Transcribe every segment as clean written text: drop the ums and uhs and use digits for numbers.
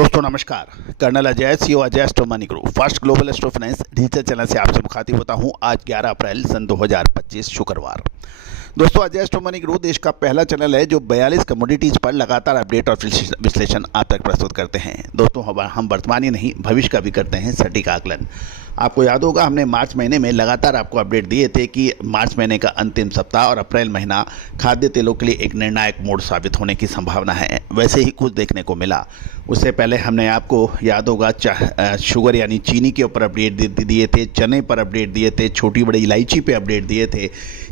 दोस्तों नमस्कार। Colonel Ajay, CEO Ajay astro money group first global astro finance digital channel से आपसे मुखातिब होता हूं। आज 11 अप्रैल सन 2025 शुक्रवार। दोस्तों, अजय एस्ट्रो मनी ग्रुप देश का पहला चैनल है जो 42 कमोडिटीज पर लगातार अपडेट और विश्लेषण आप तक प्रस्तुत करते हैं। दोस्तों, हम वर्तमान ही नहीं भविष्य का भी करते हैं सटीक आकलन। आपको याद होगा, हमने मार्च महीने में लगातार आपको अपडेट दिए थे कि मार्च महीने का अंतिम सप्ताह और अप्रैल महीना खाद्य तेलों के लिए एक निर्णायक मोड़ साबित होने की संभावना है। वैसे ही कुछ देखने को मिला। उससे पहले हमने आपको याद होगा शुगर यानी चीनी के ऊपर अपडेट दिए थे, चने पर अपडेट दिए थे, छोटी बड़ी इलायची पे अपडेट दिए थे,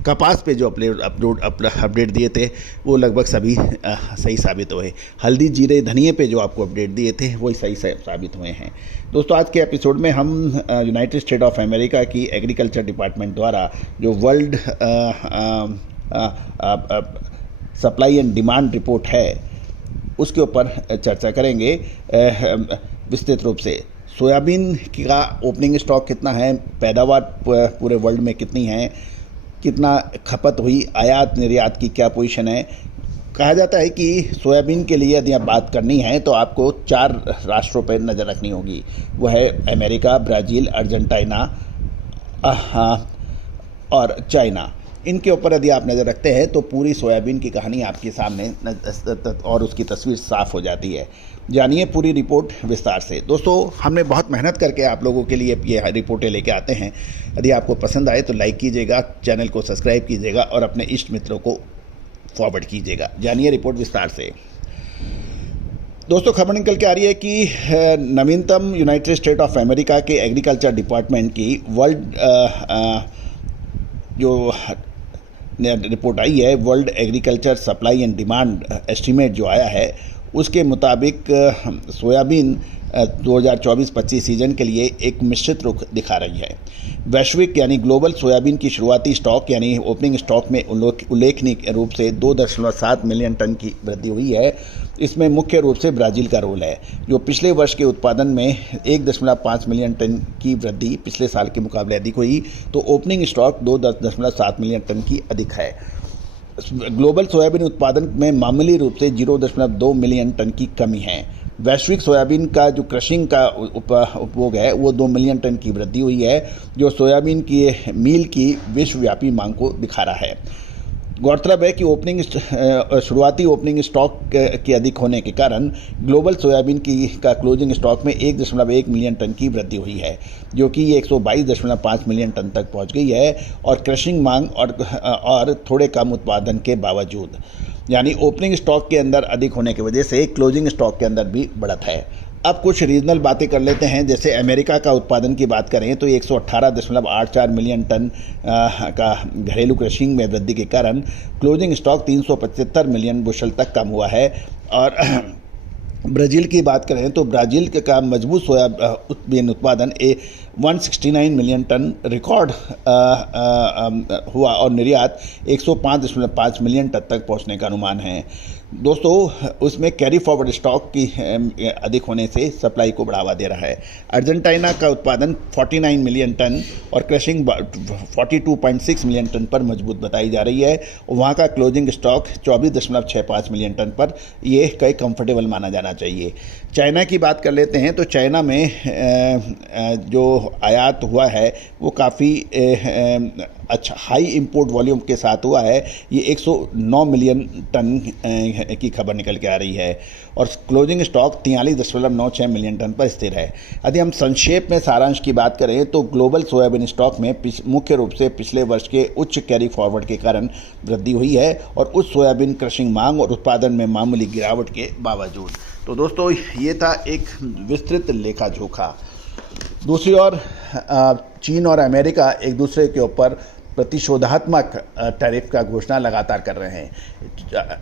कपास पे जो अपडेट दिए थे वो लगभग सभी सही साबित हुए। हल्दी, जीरे, धनिए पे जो आपको अपडेट दिए थे वही सही साबित हुए हैं। दोस्तों, आज के एपिसोड में हम यूनाइटेड स्टेट ऑफ अमेरिका की एग्रीकल्चर डिपार्टमेंट द्वारा जो world supply and demand report है उसके ऊपर चर्चा करेंगे विस्तृत रूप से। सोयाबीन का ओपनिंग स्टॉक कितना है, पैदावार पूरे वर्ल्ड में कितनी है, कितना खपत हुई, आयात निर्यात की क्या पोजीशन है। कहा जाता है कि सोयाबीन के लिए यदि आप बात करनी है तो आपको 4 राष्ट्रों पर नज़र रखनी होगी। वह है अमेरिका, ब्राज़ील, अर्जेंटीना और चाइना। इनके ऊपर यदि आप नज़र रखते हैं तो पूरी सोयाबीन की कहानी आपके सामने और उसकी तस्वीर साफ हो जाती है। जानिए पूरी रिपोर्ट विस्तार से। दोस्तों, हमने बहुत मेहनत करके आप लोगों के लिए ये रिपोर्टें लेके आते हैं। यदि आपको पसंद आए तो लाइक कीजिएगा, चैनल को सब्सक्राइब कीजिएगा और अपने इष्ट मित्रों को फॉरवर्ड कीजिएगा। जानिए रिपोर्ट विस्तार से। दोस्तों, खबर निकल के आ रही है कि नवीनतम यूनाइटेड स्टेट ऑफ अमेरिका के एग्रीकल्चर डिपार्टमेंट की वर्ल्ड जो रिपोर्ट आई है, world agriculture supply and demand estimate जो आया है, उसके मुताबिक सोयाबीन 2024-25 सीजन के लिए एक मिश्रित रुख दिखा रही है। वैश्विक यानी ग्लोबल सोयाबीन की शुरुआती स्टॉक यानी ओपनिंग स्टॉक में उल्लेखनीय रूप से 2.7 मिलियन टन की वृद्धि हुई है। इसमें मुख्य रूप से ब्राज़ील का रोल है, जो पिछले वर्ष के उत्पादन में 1.5 मिलियन टन की वृद्धि पिछले साल के मुकाबले अधिक हुई, तो ओपनिंग स्टॉक 2.7 मिलियन टन की अधिक है। ग्लोबल सोयाबीन उत्पादन में मामूली रूप से 0.2 मिलियन टन की कमी है। वैश्विक सोयाबीन का जो क्रशिंग का उपभोग है वो 2 मिलियन टन की वृद्धि हुई है, जो सोयाबीन की मील की विश्वव्यापी मांग को दिखा रहा है। गौरतलब है कि शुरुआती ओपनिंग स्टॉक के अधिक होने के कारण ग्लोबल सोयाबीन का क्लोजिंग स्टॉक में 1.1 मिलियन टन की वृद्धि हुई है, जो कि 122.5 मिलियन टन तक पहुंच गई है। और क्रशिंग मांग और थोड़े कम उत्पादन के बावजूद, यानी ओपनिंग स्टॉक के अंदर अधिक होने की वजह से क्लोजिंग स्टॉक के अंदर भी बढ़त है। अब कुछ रीजनल बातें कर लेते हैं। जैसे अमेरिका का उत्पादन की बात करें तो 118.84 मिलियन टन का घरेलू क्रशिंग में वृद्धि के कारण क्लोजिंग स्टॉक 375 मिलियन बुशल तक कम हुआ है। और ब्राज़ील की बात करें तो ब्राज़ील का मजबूत सोयाबीन उत्पादन 169 मिलियन टन रिकॉर्ड हुआ और निर्यात 105.5 मिलियन टन तक पहुंचने का अनुमान है। दोस्तों, उसमें कैरी फॉरवर्ड स्टॉक की अधिक होने से सप्लाई को बढ़ावा दे रहा है। अर्जेंटीना का उत्पादन 49 मिलियन टन और क्रशिंग 42.6 मिलियन टन पर मजबूत बताई जा रही है। वहाँ का क्लोजिंग स्टॉक 24.65 मिलियन टन पर ये कई कंफर्टेबल माना जाना चाहिए। चाइना की बात कर लेते हैं तो चाइना में जो आयात हुआ है वो काफ़ी अच्छा हाई इंपोर्ट वॉल्यूम के साथ हुआ है। ये 109 मिलियन टन की खबर निकल के आ रही है और क्लोजिंग स्टॉक 43.96 मिलियन टन पर स्थिर है। यदि हम संक्षेप में सारांश की बात करें तो ग्लोबल सोयाबीन स्टॉक में मुख्य रूप से पिछले वर्ष के उच्च कैरी फॉरवर्ड के कारण वृद्धि हुई है और उच्च सोयाबीन क्रशिंग मांग और उत्पादन में मामूली गिरावट के बावजूद। तो दोस्तों, ये था एक विस्तृत लेखा जोखा। दूसरी ओर चीन और अमेरिका एक दूसरे के ऊपर प्रतिशोधात्मक टैरिफ का घोषणा लगातार कर रहे हैं।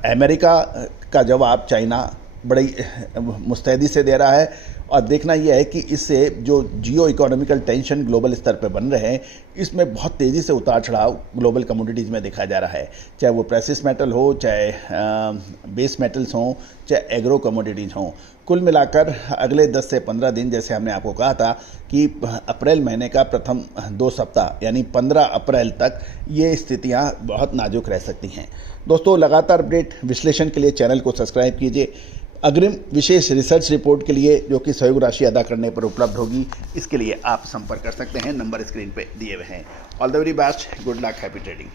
अमेरिका का जवाब चाइना बड़ी मुस्तैदी से दे रहा है और देखना यह है कि इससे जो जियो इकोनॉमिकल टेंशन ग्लोबल स्तर पर बन रहे हैं, इसमें बहुत तेज़ी से उतार चढ़ाव ग्लोबल कमोडिटीज़ में देखा जा रहा है, चाहे वो प्रेसियस मेटल हो, चाहे बेस मेटल्स हों, चाहे एग्रो कमोडिटीज़ हों। कुल मिलाकर अगले 10 से 15 दिन, जैसे हमने आपको कहा था कि अप्रैल महीने का प्रथम 2 सप्ताह यानी 15 अप्रैल तक ये स्थितियाँ बहुत नाजुक रह सकती हैं। दोस्तों, लगातार अपडेट विश्लेषण के लिए चैनल को सब्सक्राइब कीजिए, अग्रिम विशेष रिसर्च रिपोर्ट के लिए जो कि सहयोग राशि अदा करने पर उपलब्ध होगी, इसके लिए आप संपर्क कर सकते हैं। नंबर स्क्रीन पे दिए हुए हैं। All the very best, good luck, happy trading.